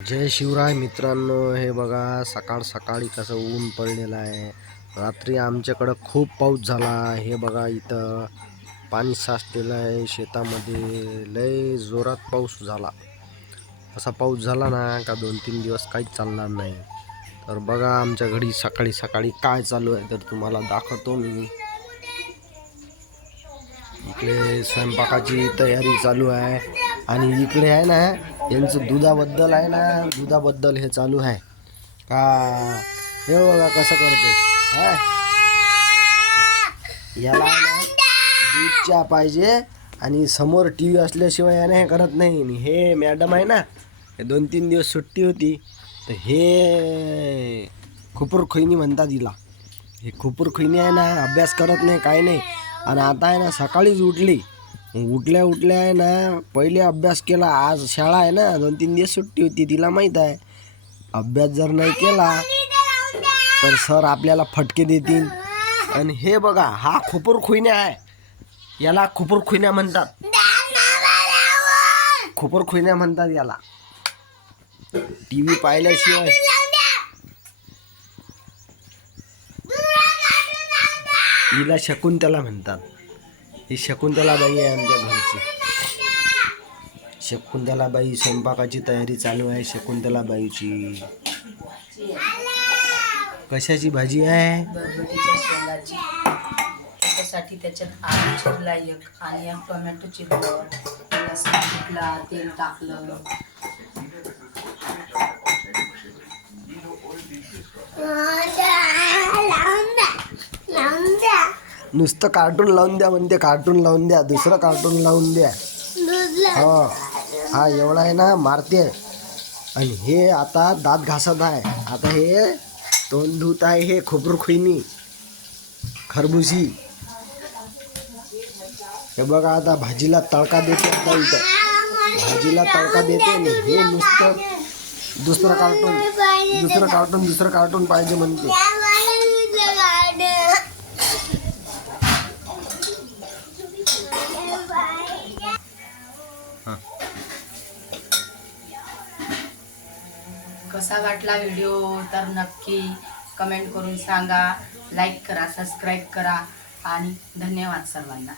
जय शिवराय मित्रांनो हे बघा सकाळ सकाळी कसं ऊन पडलेलं आहे. रात्री आमच्याकडं खूप पाऊस झाला. हे बघा इथं पाणी साचलेलं आहे शेतामध्ये. लय जोरात पाऊस झाला. असा पाऊस झाला ना का दोन तीन दिवस काहीच चालणार नाही. तर बघा आमच्या घरी सकाळी सकाळी काय चालू आहे तर तुम्हाला दाखवतो मी. इकडे स्वयंपाकाची तयारी चालू आहे. आणि इकडे आहे ना यांचं दुधाबद्दल आहे ना दुधाबद्दल हे चालू आहे. का हे बघा कसं करते. हा? याला ना दूध चहा पाहिजे आणि समोर टी व्ही असल्याशिवाय याने हे करत नाही. आणि हे मॅडम आहे ना हे दोन तीन दिवस सुट्टी होती. तर हे खुपूर खुईनी म्हणतात हिला. हे खुपूर खुईनी आहे ना अभ्यास करत नाही काय नाही. आणि आता आहे ना सकाळीच उठली. उठल्या उठल्या आहे ना पहिले अभ्यास केला. आज शाळा आहे ना दोन तीन दिवस सुट्टी होती तिला माहीत आहे. अभ्यास जर नाही केला तर सर आपल्याला फटके देतील. आणि हे बघा हा खुपूर खुईन्या आहे. याला खुपूर खुईण्या म्हणतात. खुपूर खुईण्या म्हणतात याला. टी व्ही पाहिल्याशिवाय. हिला शकुंतला म्हणतात. ही शकुंतलाबाई आहे आमच्या घरची. शकुंतलाबाई स्वयंपाकाची तयारी चालू आहे शकुंतलाबाईची. कशाची भाजी आहे? त्याच्यासाठी त्याच्यात आलू चिरला एक आणि टोमॅटो चिरलं तेल टाकलं. नुसतं कार्टून लावून द्या म्हणते कार्टून लावून द्या दुसरं कार्टून लावून द्या. हा हा एवढा आहे ना मारते. आणि हे आता दात घासत आहे. आता हे तोंड धुत आहे हे खोबरू खुईनी. खरबुशी हे बघा आता भाजीला तडका देते आता इथं. भाजीला तडका देते आणि हे नुसतं दुसरं कार्टून दुसरं कार्टून दुसरं कार्टून पाहिजे म्हणते. कसा वाटला व्हिडिओ तर नक्की कमेंट करून सांगा. लाईक करा सबस्क्राईब करा. आणि धन्यवाद सर्वांना.